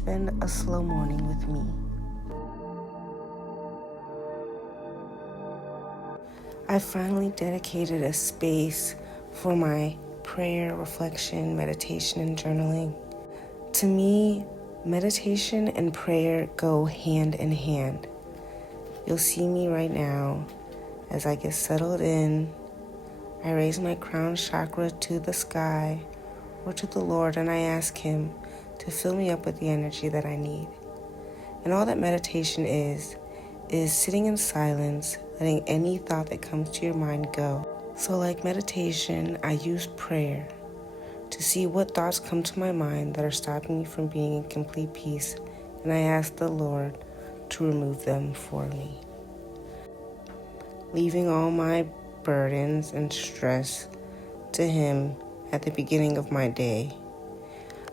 spend a slow morning with me. I finally dedicated a space for my prayer, reflection, meditation, and journaling. To me, meditation and prayer go hand in hand. You'll see me right now as I get settled in. I raise my crown chakra to the sky or to the Lord, and I ask Him to fill me up with the energy that I need. And all that meditation is sitting in silence, letting any thought that comes to your mind go. So like meditation, I use prayer to see what thoughts come to my mind that are stopping me from being in complete peace, and I ask the Lord to remove them for me. Leaving all my burdens and stress to Him at the beginning of my day.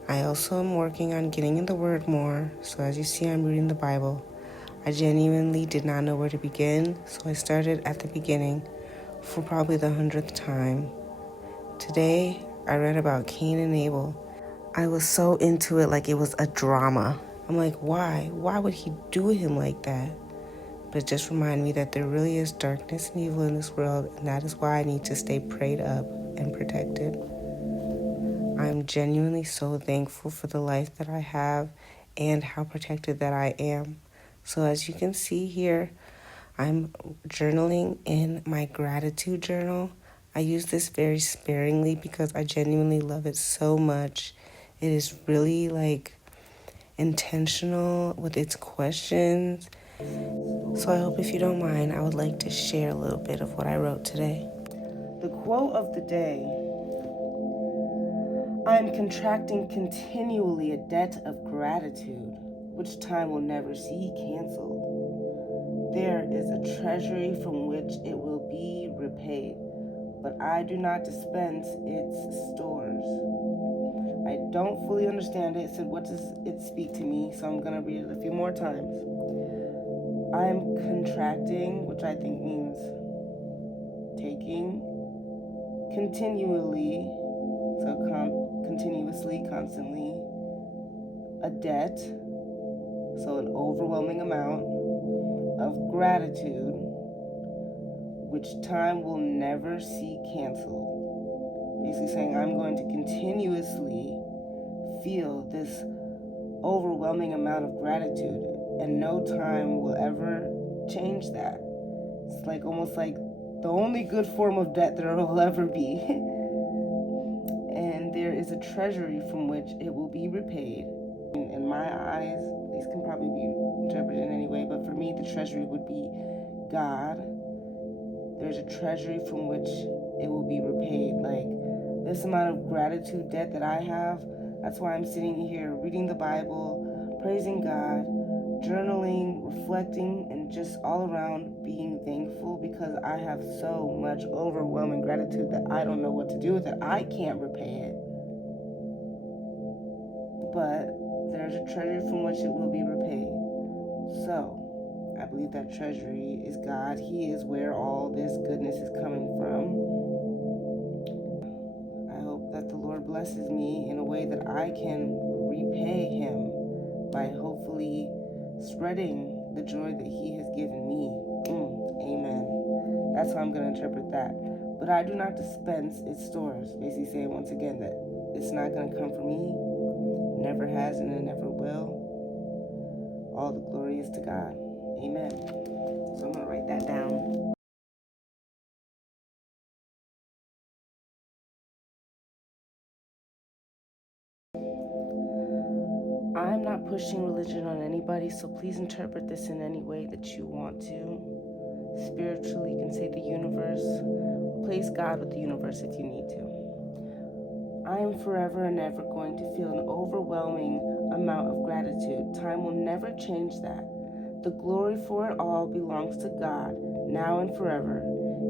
I also am working on getting in the Word more, so as you see, I'm reading the Bible. I genuinely did not know where to begin, so I started at the beginning for probably the 100th time. Today, I read about Cain and Abel. I was so into it like it was a drama. I'm like, why? Why would he do him like that? But it just reminded me that there really is darkness and evil in this world, and that is why I need to stay prayed up and protected. I'm genuinely so thankful for the life that I have and how protected that I am. So as you can see here, I'm journaling in my gratitude journal. I use this very sparingly because I genuinely love it so much. It is really intentional with its questions. So I hope if you don't mind, I would like to share a little bit of what I wrote today. The quote of the day: I am contracting continually a debt of gratitude, which time will never see canceled. There is a treasury from which it will be repaid, but I do not dispense its stores. I don't fully understand it, so what does it speak to me? So I'm going to read it a few more times. I am contracting, which I think means taking, continually, so continuously, constantly, a debt, so an overwhelming amount of gratitude, which time will never see canceled. Basically saying I'm going to continuously feel this overwhelming amount of gratitude, and no time will ever change that. It's like almost like the only good form of debt there will ever be. And there is a treasury from which it will be repaid. In my eyes, these can probably be interpreted in any way, but for me, the treasury would be God. There's a treasury from which it will be repaid. Like this amount of gratitude debt that I have, that's why I'm sitting here reading the Bible, praising God, journaling, reflecting, and just all around being thankful, because I have so much overwhelming gratitude that I don't know what to do with it. I can't repay it. But there's a treasury from which it will be repaid. So, I believe that treasury is God. He is where all this goodness is coming from. I hope that the Lord blesses me in a way that I can repay Him by hopefully spreading the joy that He has given me. Amen. That's how I'm going to interpret that. But I do not dispense its stores. Basically saying once again that it's not going to come from me. It never has and it never will. All the glory is to God. Amen. So I'm going to write that down. I'm not pushing religion on anybody, so please interpret this in any way that you want to. Spiritually, you can say the universe. Place God with the universe if you need to. I am forever and ever going to feel an overwhelming amount of gratitude. Time will never change that. The glory for it all belongs to God, now and forever.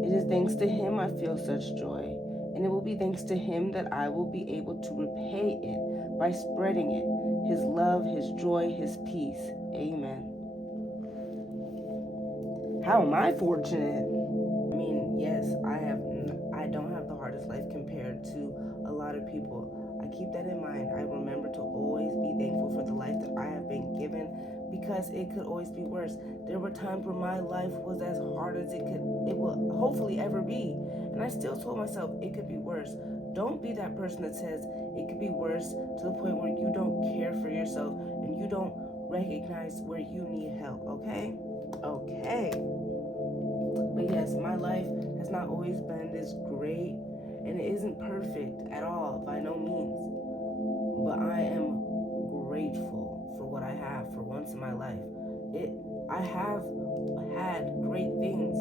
It is thanks to Him I feel such joy, and it will be thanks to Him that I will be able to repay it by spreading it, His love, His joy, His peace. Amen. How am I fortunate? I mean, yes, I don't have the hardest life compared to a lot of people. I I keep that in mind. I remember to always be thankful for the life that I have been given, because it could always be worse. There were times where my life was as hard as it will hopefully ever be. And I still told myself it could be worse. Don't be that person that says it could be worse to the point where you don't care for yourself and you don't recognize where you need help, okay? Okay. But yes, my life has not always been this great, and it isn't perfect at all, by no means. But I am grateful for what I have for once in my life. I have had great things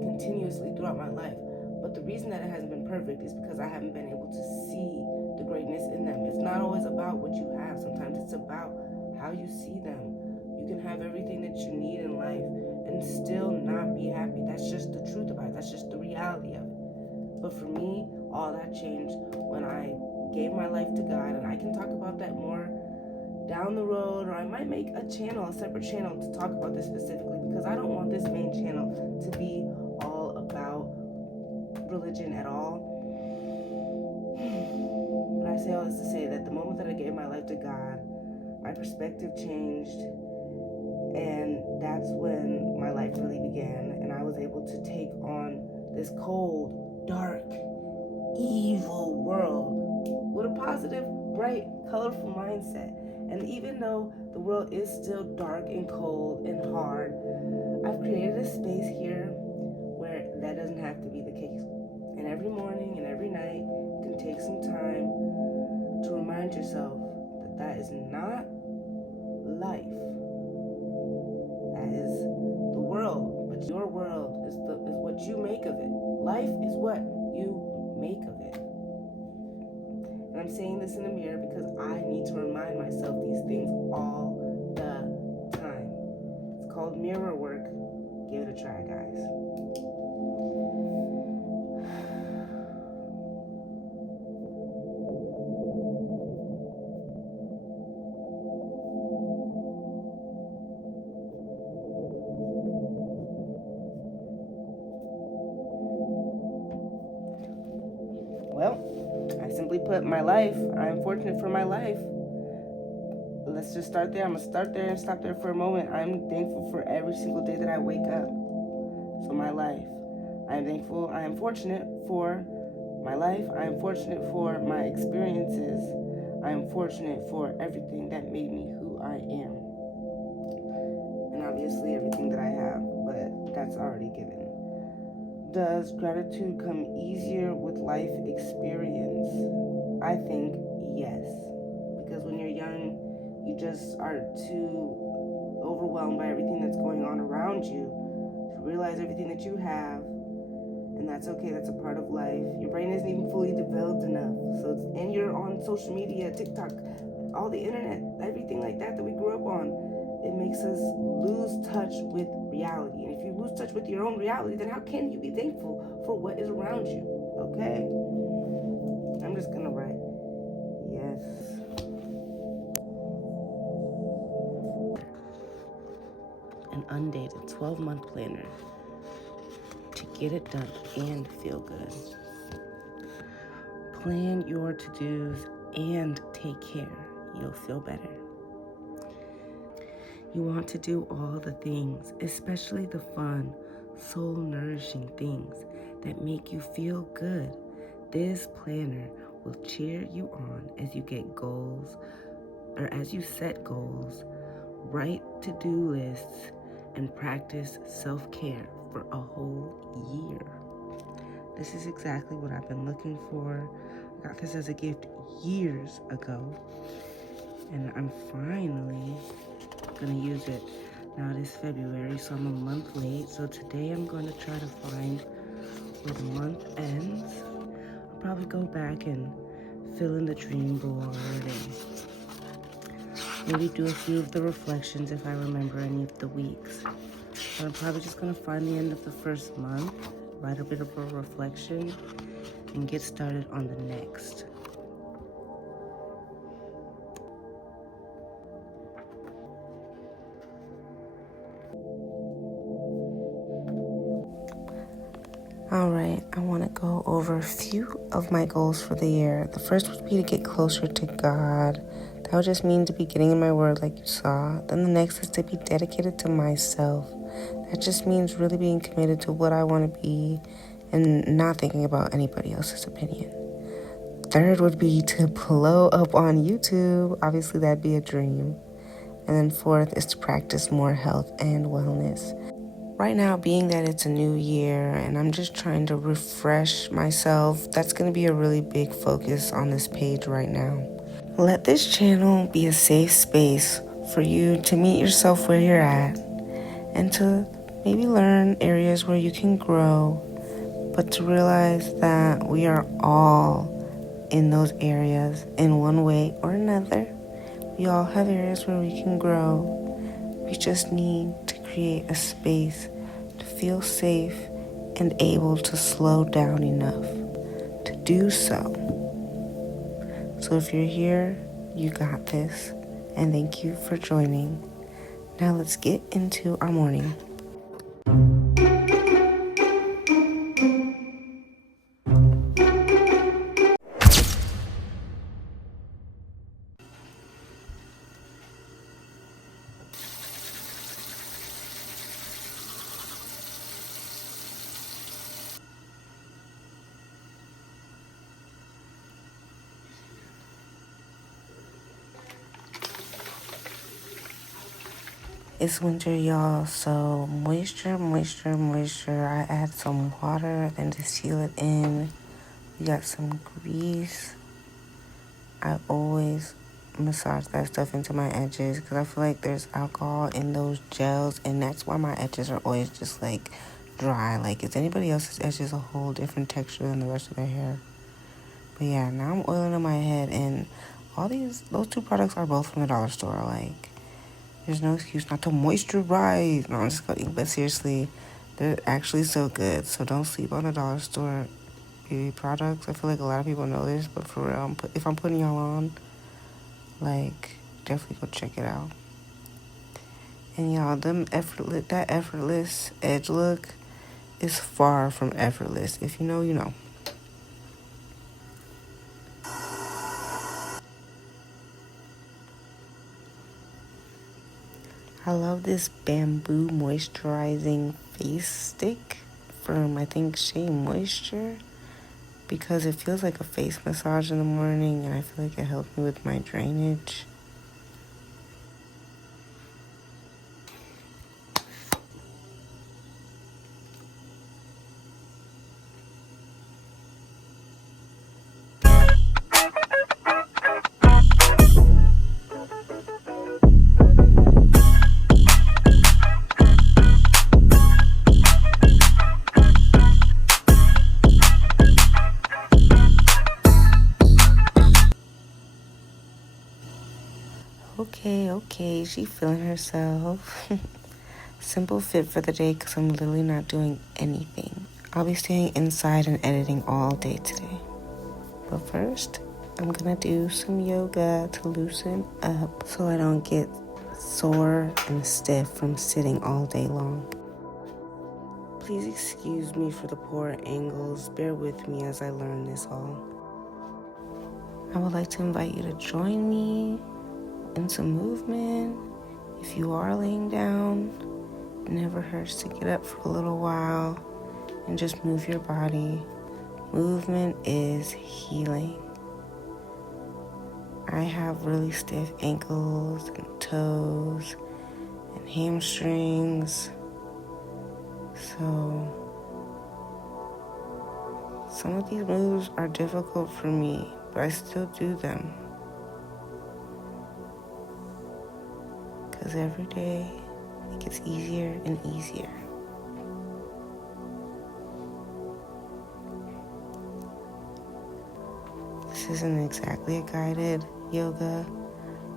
continuously throughout my life. But the reason that it hasn't been perfect is because I haven't been able to see the greatness in them. It's not always about what you have. Sometimes it's about how you see them. You can have everything that you need in life and still not be happy. That's just the truth about it. That's just the reality of it. But for me, all that changed when I gave my life to God, and I can talk about that more down the road, or I might make a separate channel to talk about this specifically, because I don't want this main channel to be all about religion at all. But I say all this to say that the moment that I gave my life to God, my perspective changed, and that's when my life really began, and I was able to take on this cold, dark, evil world with a positive, bright, colorful mindset. And even though the world is still dark and cold and hard, I've created a space here where that doesn't have to be the case. And every morning and every night, you can take some time to remind yourself that that is not life. That is the world, but your world is what you make of it. Life is what you make of it. And I'm saying this in the mirror because I need to remind myself these things all the time. It's called mirror work. Give it a try, guys. Well, I simply put, my life, I'm fortunate for my life. Let's just start there. I'm going to start there and stop there for a moment. I'm thankful for every single day that I wake up. So my life. I am thankful. I am fortunate for my life. I am fortunate for my experiences. I am fortunate for everything that made me who I am. And obviously everything that I have, but that's already given. Does gratitude come easier with life experience? I think yes. Because when you're young, you just are too overwhelmed by everything that's going on around you to realize everything that you have. And that's okay, that's a part of life. Your brain isn't even fully developed enough. And you're on social media, TikTok, all the internet, everything like that we grew up on. It makes us lose touch with reality. And if you lose touch with your own reality, then how can you be thankful for what is around you? Okay? I'm just gonna write yes. An undated 12-month planner to get it done and feel good. Plan your to-dos and take care. You'll feel better. You want to do all the things, especially the fun, soul-nourishing things that make you feel good. This planner will cheer you on as you get goals, or as you set goals, write to-do lists, and practice self-care for a whole year. This is exactly what I've been looking for. I got this as a gift years ago, and I'm finally gonna use it. Now it is February, so I'm a month late. So today I'm gonna try to find where the month ends. I'll probably go back and fill in the dream board and maybe do a few of the reflections if I remember any of the weeks. But I'm probably just gonna find the end of the first month, write a bit of a reflection, and get started on the next. Alright, I want to go over a few of my goals for the year. The first would be to get closer to God. That would just mean to be getting in my word like you saw. Then the next is to be dedicated to myself. That just means really being committed to what I want to be and not thinking about anybody else's opinion. Third would be to blow up on YouTube. Obviously, that'd be a dream. And then fourth is to practice more health and wellness. Right now, being that it's a new year and I'm just trying to refresh myself, that's going to be a really big focus on this page right now. Let this channel be a safe space for you to meet yourself where you're at and to maybe learn areas where you can grow, but to realize that we are all in those areas in one way or another. We all have areas where we can grow. We just need to create a space to feel safe and able to slow down enough to do so. So if you're here, you got this, and thank you for joining. Now let's get into our morning. It's winter, y'all, so moisture. I add some water, then to seal it in. We got some grease. I always massage that stuff into my edges because I feel like there's alcohol in those gels, and that's why my edges are always just like dry. Like, is anybody else's edges a whole different texture than the rest of their hair? But yeah, now I'm oiling in my head, and those two products are both from the dollar store. Like, there's no excuse not to moisturize. No, I'm just kidding. But seriously, they're actually so good. So don't sleep on the dollar store beauty products. I feel like a lot of people know this, but for real, if I'm putting y'all on, like, definitely go check it out. And y'all, that effortless edge look is far from effortless. If you know, you know. I love this bamboo moisturizing face stick from, I think, Shea Moisture, because it feels like a face massage in the morning, and I feel like it helps me with my drainage. Okay, she feeling herself. Simple fit for the day because I'm literally not doing anything. I'll be staying inside and editing all day today. But first, I'm gonna do some yoga to loosen up so I don't get sore and stiff from sitting all day long. Please excuse me for the poor angles. Bear with me as I learn this all. I would like to invite you to join me in some movement. If you are laying down, it never hurts to get up for a little while and just move your body. Movement is healing. I have really stiff ankles and toes and hamstrings, so some of these moves are difficult for me, but I still do them because every day it gets easier and easier. This isn't exactly a guided yoga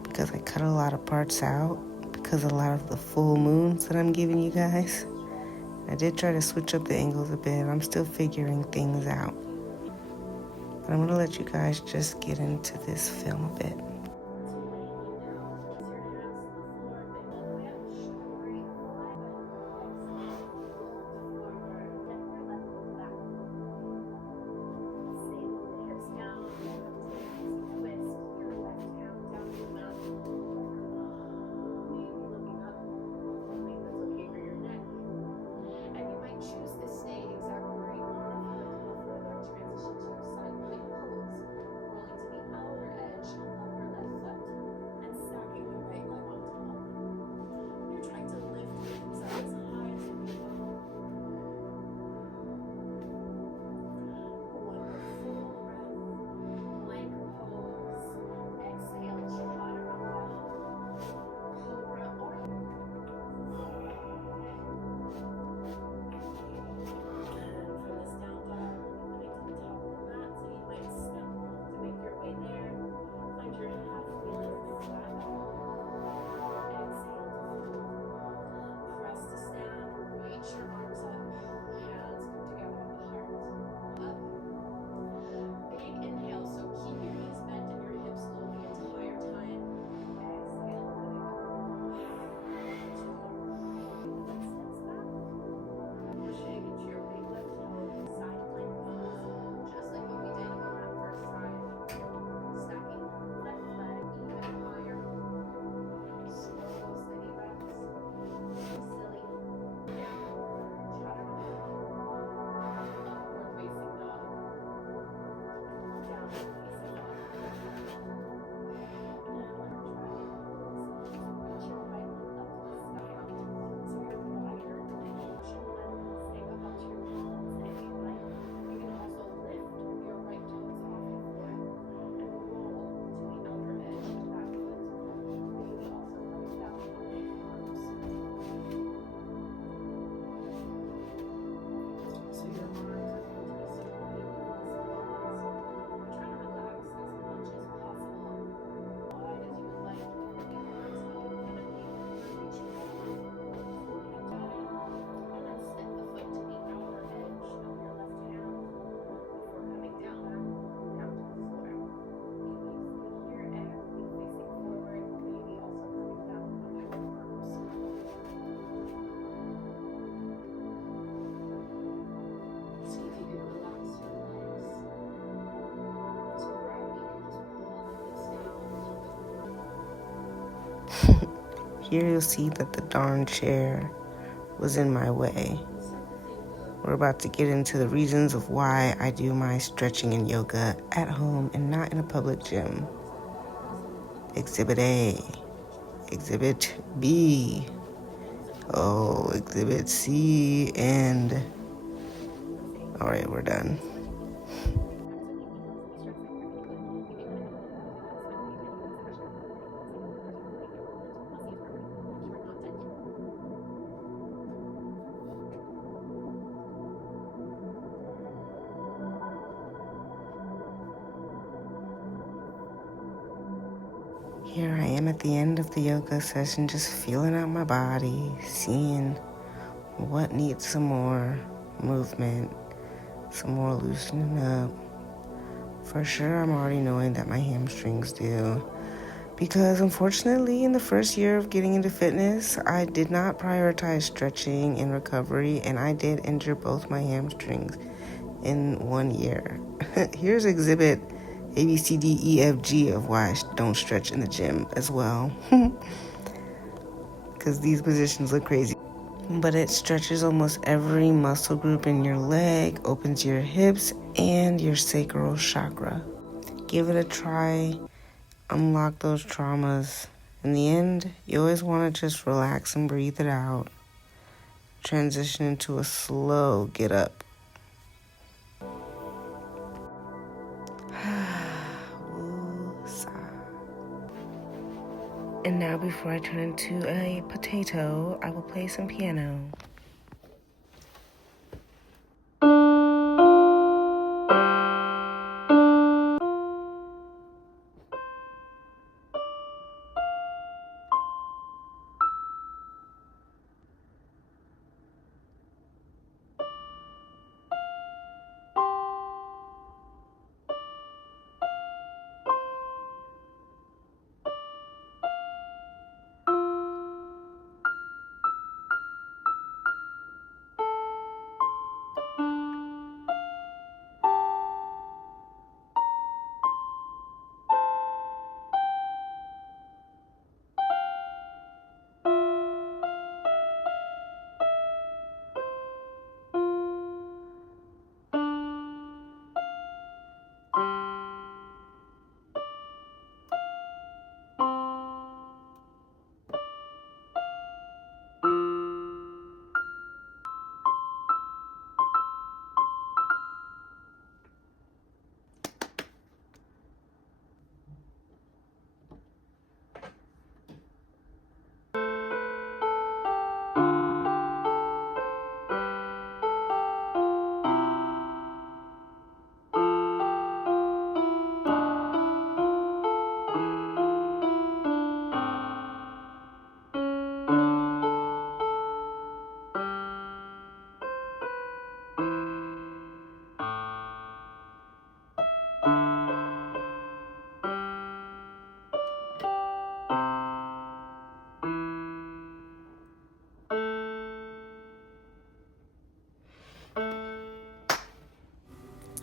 because I cut a lot of parts out because of a lot of the full moons that I'm giving you guys. I did try to switch up the angles a bit. I'm still figuring things out. But I'm going to let you guys just get into this film a bit. here you'll see that the darn chair was in my way. We're about to get into the reasons of why I do my stretching and yoga at home and not in a public gym. Exhibit A. Exhibit B. Oh, Exhibit C. And... alright, we're done. Here I am at the end of the yoga session, just feeling out my body, seeing what needs some more movement, some more loosening up. For sure, I'm already knowing that my hamstrings do. Because unfortunately, in the first year of getting into fitness, I did not prioritize stretching and recovery, and I did injure both my hamstrings in 1 year. Here's exhibit A, B, C, D, E, F, G of why I don't stretch in the gym as well. Because these positions look crazy. But it stretches almost every muscle group in your leg, opens your hips, and your sacral chakra. Give it a try. Unlock those traumas. In the end, you always want to just relax and breathe it out. Transition into a slow get up. And now, before I turn into a potato, I will play some piano.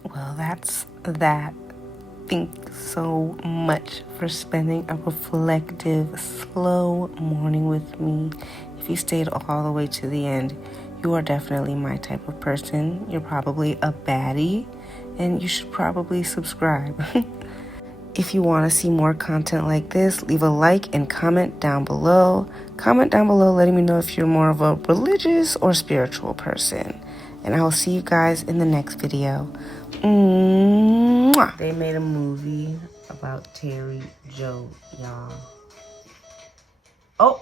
Well, that's that. Thanks so much for spending a reflective, slow morning with me. If you stayed all the way to the end, you are definitely my type of person. You're probably a baddie, and you should probably subscribe. If you want to see more content like this, leave a like and comment down below. Comment down below letting me know if you're more of a religious or spiritual person. And I will see you guys in the next video. Mwah. They made a movie about Terry Joe, y'all. Oh!